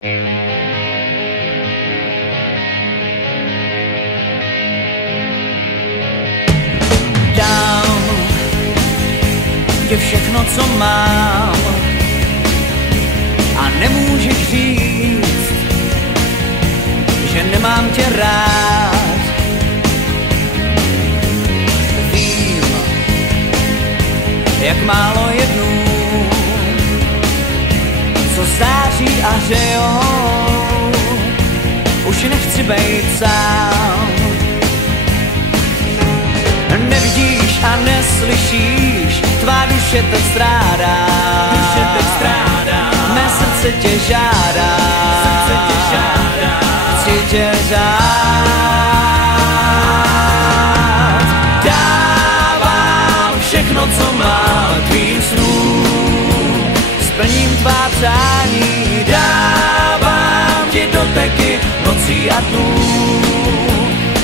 Dám tě všechno, co mám, a nemůžeš říct, že nemám tě rád. Vím, jak málo je dnů, co září a hřejou, už nechci bejt sám. Nevidíš a neslyšíš, tvá duše teď strádá, mé srdce tě žádá, chci tě řád. Dávám všechno, co mám, tvým snům, splním tvá přání, dávám ti doteky nocí a dnů,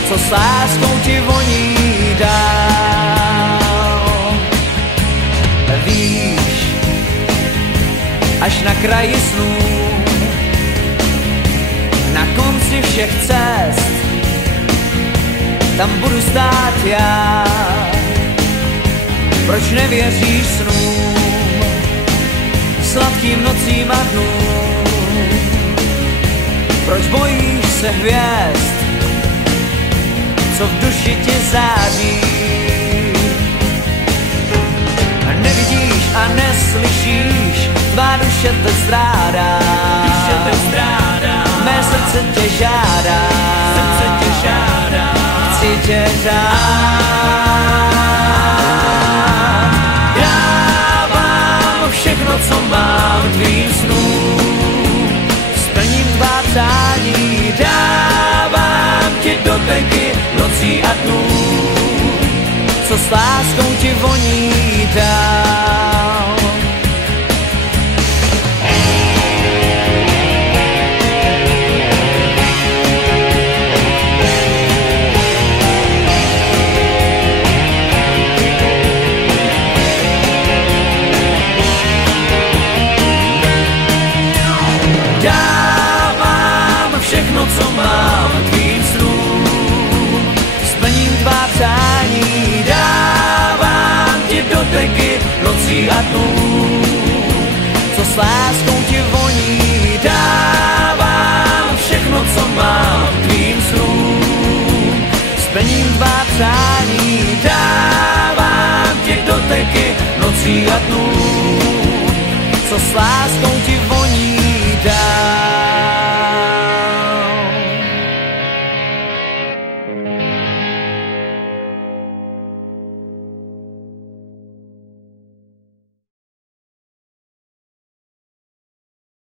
co s láskou ti voní dál. Víš, až na kraji snů, na konci všech cest, tam budu stát já. Proč nevěříš snům, sladkým nocím a dnům? Proč bojíš se hvězd, co v duši ti září? Nevidíš a neslyšíš, tvá duše teď strádá, mé srdce tě žádá, chci tě řád. Dávám všechno, co mám, tvým snům, splním tvá přání, dávám ti doteky nocí a dnů, co s láskou ti voní dál. Dávám všechno, co mám, tvým snům, splním tvá přání, dávám ti doteky nocí a dnů, co s láskou ti voní, dávám všechno, co mám, tvým snům, splním tvá přání, dávám ti doteky nocí a dnů,